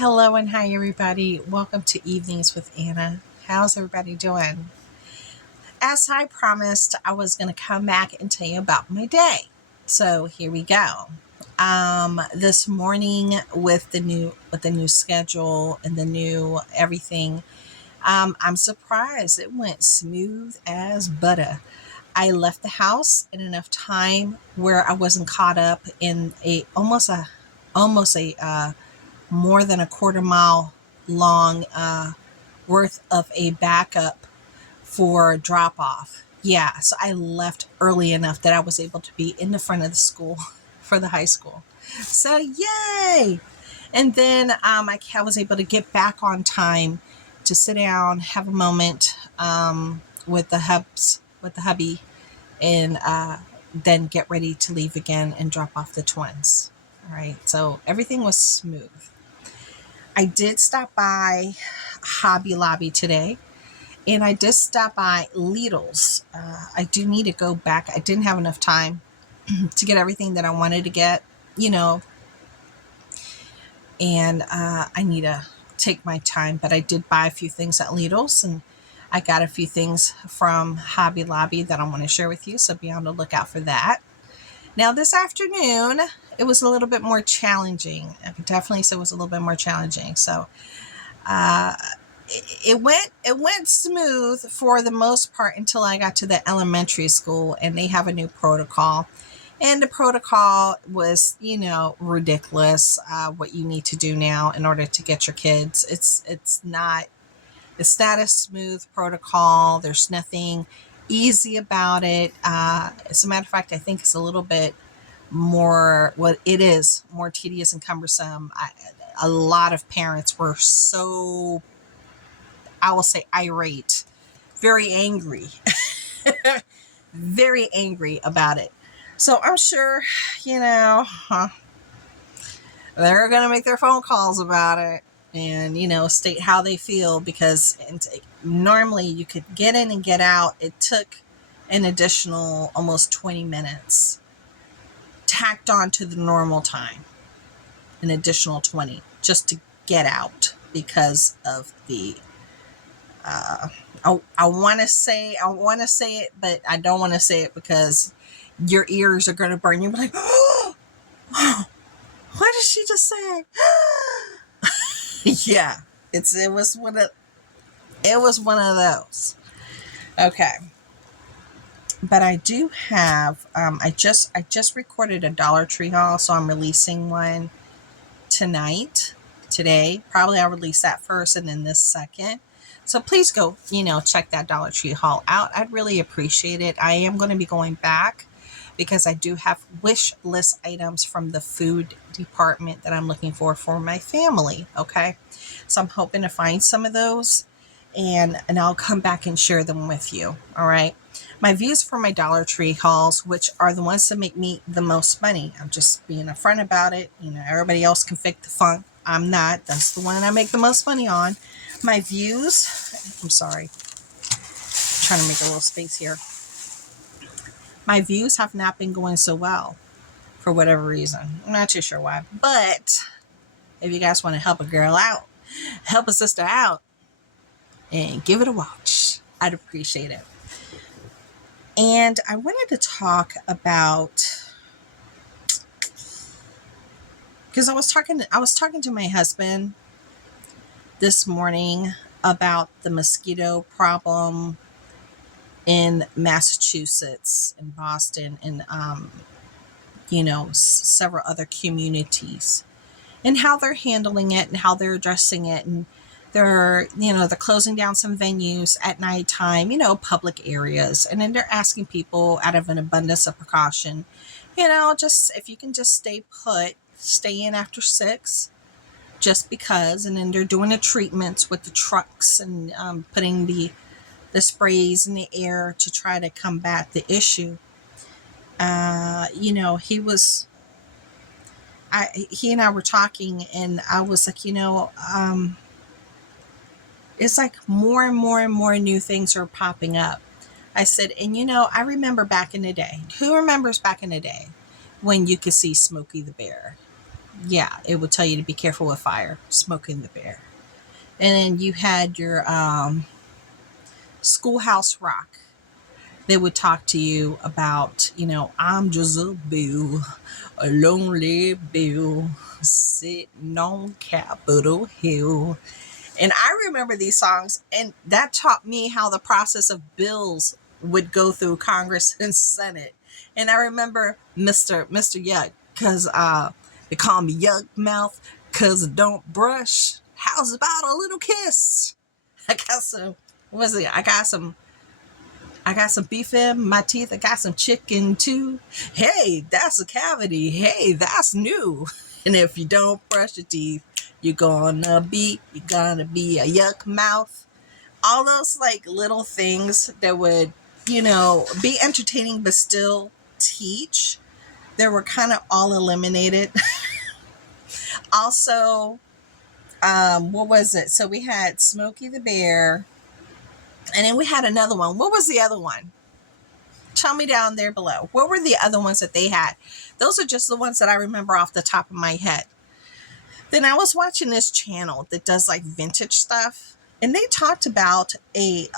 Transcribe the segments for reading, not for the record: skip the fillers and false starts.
Hello and hi, everybody. Welcome to Evenings with Anna. How's everybody doing? As I promised, I was going to come back and tell you about my day. So here we go. This morning with the new schedule and the new everything, I'm surprised it went smooth as butter. I left the house in enough time where I wasn't caught up in a more than a quarter mile long worth of a backup for drop off. Yeah, so I left early enough that I was able to be in the front of the school for the high school. So yay! And then I was able to get back on time to sit down, have a moment with the hubby, and then get ready to leave again and drop off the twins. All right, so everything was smooth. I did stop by Hobby Lobby today, and I did stop by Lidl's. I do need to go back. I didn't have enough time to get everything that I wanted to get, you know, and I need to take my time. But I did buy a few things at Lidl's, and I got a few things from Hobby Lobby that I want to share with you. So be on the lookout for that. Now, this afternoon, it was a little bit more challenging. I could definitely say it was a little bit more challenging. So uh, it went smooth for the most part until I got to the elementary school, and they have a new protocol. And the protocol was, ridiculous. What you need to do now in order to get your kids, it's not a smooth protocol. There's nothing easy about it. As a matter of fact, I think it's a little bit more, well, it is more tedious and cumbersome. A lot of parents were so, I will say, irate, very angry, very angry about it. So I'm sure, they're going to make their phone calls about it and, state how they feel because normally you could get in and get out. It took an additional almost 20 minutes tacked on to the normal time, an additional 20 just to get out because of the I want to say it, but I don't want to say it because your ears are going to burn. You'll be like, oh, what did she just say? Yeah, it was one of those. Okay, but I do have I just recorded a Dollar Tree haul, so I'm releasing one today. Probably I'll release that first and then this second. So please go, check that Dollar Tree haul out. I'd really appreciate it. I am going to be going back because I do have wish list items from the food department that I'm looking for my family. Okay. So I'm hoping to find some of those and I'll come back and share them with you. All right. My views for my Dollar Tree hauls, which are the ones that make me the most money. I'm just being upfront about it. Everybody else can fake the funk. I'm not. That's the one I make the most money on. My views, I'm sorry, I'm trying to make a little space here. My views have not been going so well for whatever reason. I'm not too sure why. But if you guys want to help a girl out, help a sister out, and give it a watch, I'd appreciate it. And I wanted to talk about, because I was talking to my husband this morning about the mosquito problem in Massachusetts and Boston and several other communities, and how they're handling it and how they're addressing it, and they're closing down some venues at nighttime, public areas, and then they're asking people out of an abundance of precaution, just if you can just stay put, stay in after 6, just because. And then they're doing the treatments with the trucks and putting the sprays in the air to try to combat the issue. He and I were talking, and I was like, it's like more and more and more new things are popping up. I said, and I remember back in the day. Who remembers back in the day when you could see Smokey the Bear? Yeah, it would tell you to be careful with fire, smoking the bear. And then you had your Schoolhouse Rock. They would talk to you about, I'm just a bill, a lonely bill, sitting on Capitol Hill. And I remember these songs, and that taught me how the process of bills would go through Congress and Senate. And I remember Mr. Yuck, because they call me Yuck Mouth, because I don't brush. How's about a little kiss? I got some, what was it? I got some beef in my teeth. I got some chicken too. Hey, that's a cavity. Hey, that's new. And if you don't brush your teeth, you're gonna be a yuck mouth. All those like little things that would, be entertaining but still teach. They were kind of all eliminated. Also, what was it? So we had Smokey the Bear, and then we had another one. What was the other one? Tell me down there below. What were the other ones that they had? Those are just the ones that I remember off the top of my head. Then I was watching this channel that does like vintage stuff, and they talked about a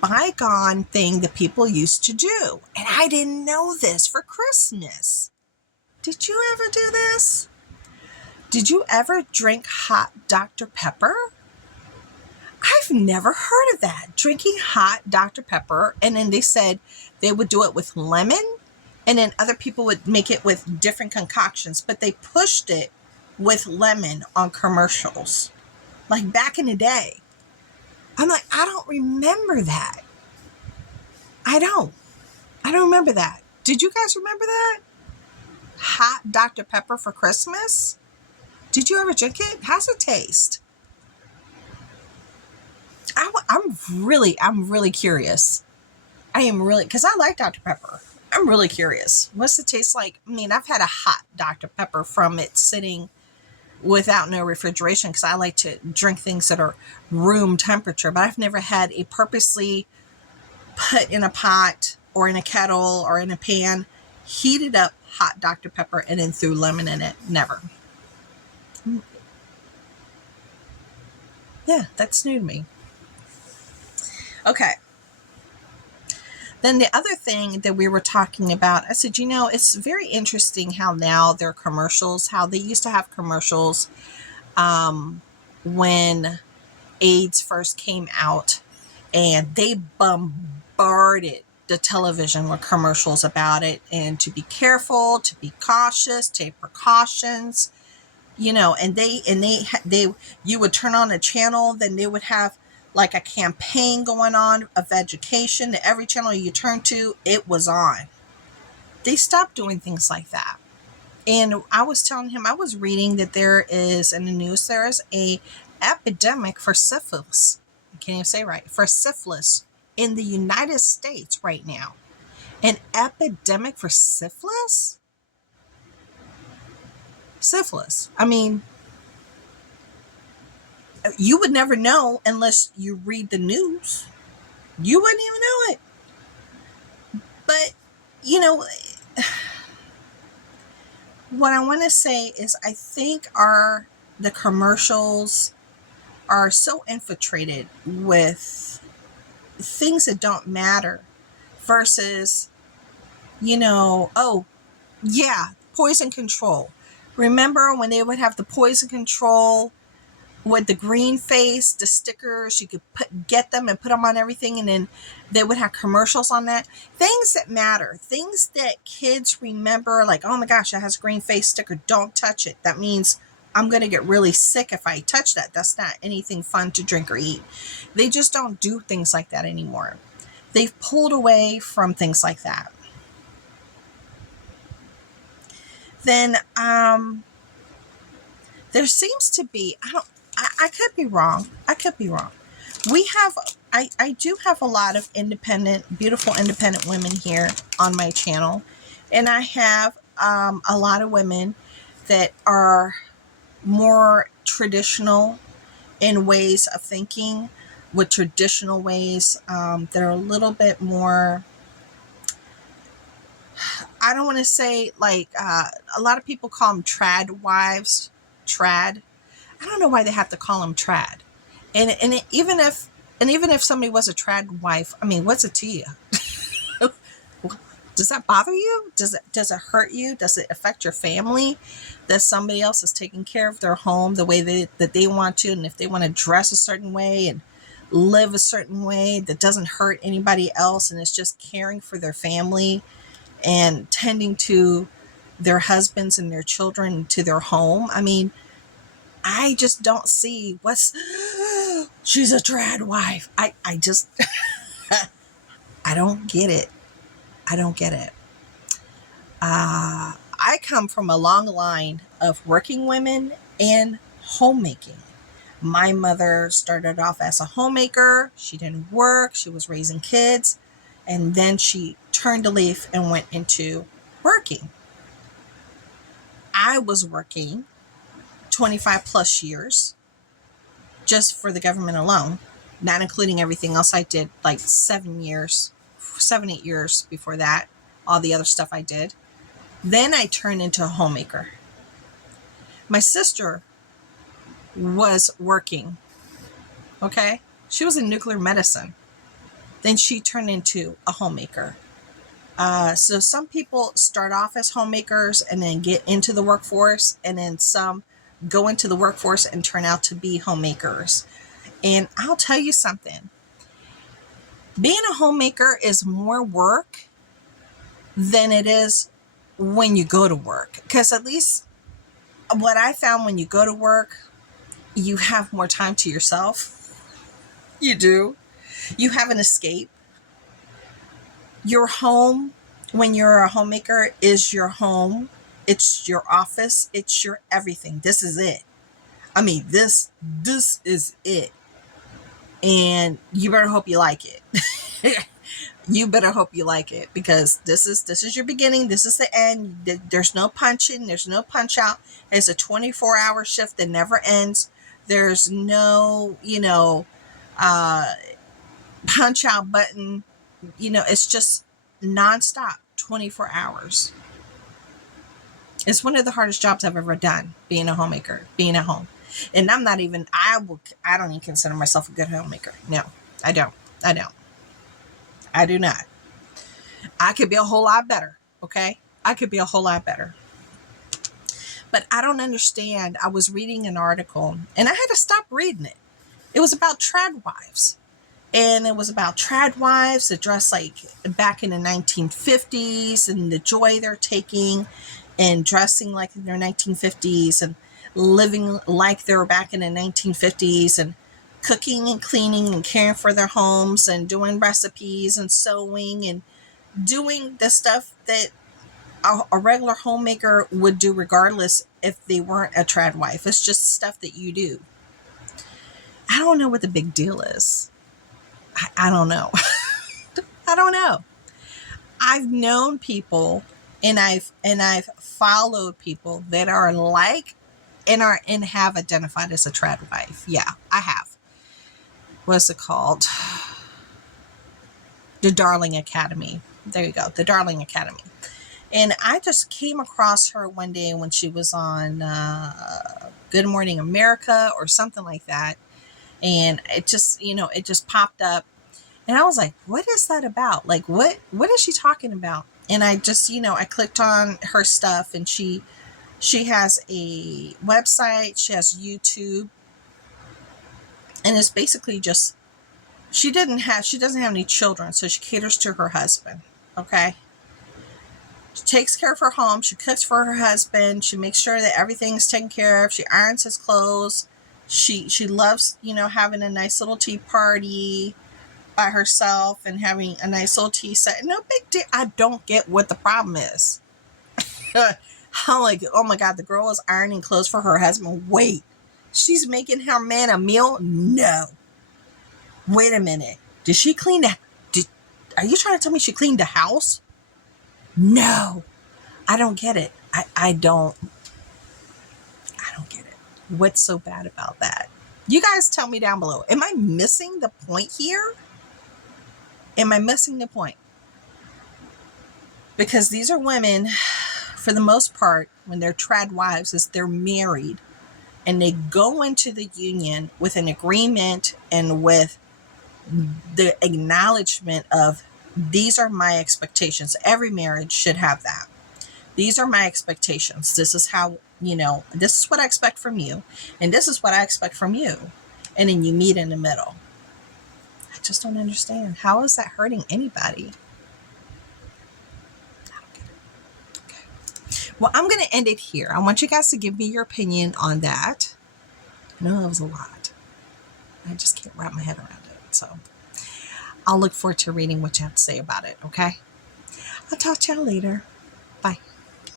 bygone thing that people used to do. And I didn't know this for Christmas. Did you ever do this? Did you ever drink hot Dr. Pepper? I've never heard of that. Drinking hot Dr. Pepper. And then they said they would do it with lemon. And then other people would make it with different concoctions. But they pushed it with lemon on commercials. Like back in the day. I'm like, I don't remember that. I don't remember that. Did you guys remember that? Hot Dr. Pepper for Christmas? Did you ever drink it? How's it taste? I'm really curious. I am really, because I like Dr. Pepper. I'm really curious. What's it taste like? I mean, I've had a hot Dr. Pepper from it sitting without no refrigeration, because I like to drink things that are room temperature, but I've never had a purposely put in a pot or in a kettle or in a pan, heated up hot Dr. Pepper and then threw lemon in it. Never. Yeah, that's new to me. Okay. Then the other thing that we were talking about, I said, it's very interesting how now there are commercials, how they used to have commercials when AIDS first came out, and they bombarded the television with commercials about it, and to be careful, to be cautious, take precautions, and they you would turn on a channel, then they would have like a campaign going on of education. Every channel you turn to, it was on. They stopped doing things like that. And I was telling him, I was reading that there is, in the news, there is a epidemic for syphilis. I can't even say right. For syphilis in the United States right now. An epidemic for syphilis? Syphilis. I mean, you would never know unless you read the news. You wouldn't even know it. But, what I want to say is I think the commercials are so infiltrated with things that don't matter versus, oh, yeah, poison control. Remember when they would have the poison control with the green face, the stickers, you could get them and put them on everything, and then they would have commercials on that. Things that matter, things that kids remember, like, oh my gosh, it has a green face sticker, don't touch it. That means I'm going to get really sick if I touch that. That's not anything fun to drink or eat. They just don't do things like that anymore. They've pulled away from things like that. Then there seems to be, I could be wrong. I do have a lot of beautiful independent women here on my channel. And I have a lot of women that are more traditional in ways of thinking, with traditional ways that are a little bit more, I don't want to say like a lot of people call them trad wives, trad. I don't know why they have to call them trad. And even if somebody was a trad wife, I mean, what's it to you? Does that bother you? Does it hurt you? Does it affect your family that somebody else is taking care of their home the way that they want to, and if they want to dress a certain way and live a certain way that doesn't hurt anybody else, and it's just caring for their family and tending to their husbands and their children, to their home? I mean, I just don't see what's she's a trad wife. I just I don't get it. I don't get it. I come from a long line of working women and homemaking. My mother started off as a homemaker. She didn't work. She was raising kids. And then she turned a leaf and went into working. I was working 25 plus years just for the government alone, not including everything else I did, like 8 years before that, all the other stuff I did. Then I turned into a homemaker. My sister was working, okay? She was in nuclear medicine. Then she turned into a homemaker. So some people start off as homemakers and then get into the workforce, and then some go into the workforce and turn out to be homemakers. And I'll tell you something. Being a homemaker is more work than it is when you go to work. Because at least what I found, when you go to work, you have more time to yourself. You do. You have an escape. Your home, when you're a homemaker, is your home. It's your office. It's your everything. This is it. I mean, this is it. And you better hope you like it. You better hope you like it, because this is your beginning. This is the end. There's no punch in. There's no punch out. It's a 24-hour shift that never ends. There's no, punch out button. It's just nonstop, 24 hours. It's one of the hardest jobs I've ever done, being a homemaker, being at home. And I don't even consider myself a good homemaker. No, I don't. I do not. I could be a whole lot better. Okay. I could be a whole lot better. But I don't understand. I was reading an article and I had to stop reading it. It was about trad wives. And it was about trad wives that dress like back in the 1950s, and the joy they're taking and dressing like in their 1950s and living like they were back in the 1950s, and cooking and cleaning and caring for their homes and doing recipes and sewing and doing the stuff that a regular homemaker would do regardless if they weren't a trad wife. It's just stuff that you do. I don't know what the big deal is. I don't know. I don't know. I've known people and I've followed people that are like and have identified as a trad wife. Yeah, I have. What's it called? The Darling Academy. There you go. The Darling Academy. And I just came across her one day when she was on Good Morning America or something like that. And it just popped up. And I was like, what is that about? Like, what is she talking about? And I just, I clicked on her stuff, and she has a website. She has YouTube. And it's basically just, she doesn't have any children. So she caters to her husband. Okay. She takes care of her home. She cooks for her husband. She makes sure that everything's taken care of. She irons his clothes. She loves, having a nice little tea party by herself and having a nice little tea set. No big deal. I don't get what the problem is. I'm like, oh my God, the girl is ironing clothes for her husband. Wait, she's making her man a meal? No. Wait a minute. Did she clean are you trying to tell me she cleaned the house? No. I don't get it. I don't get it. What's so bad about that? You guys tell me down below. Am I missing the point here? Am I missing the point? Because these are women, for the most part, when they're trad wives, is they're married and they go into the union with an agreement and with the acknowledgement of these are my expectations. Every marriage should have that. These are my expectations. This is how, this is what I expect from you, and this is what I expect from you. And then you meet in the middle. I just don't understand. How is that hurting anybody? Well, I'm going to end it here. I want you guys to give me your opinion on that. I know that was a lot. I just can't wrap my head around it. So I'll look forward to reading what you have to say about it, okay? I'll talk to y'all later.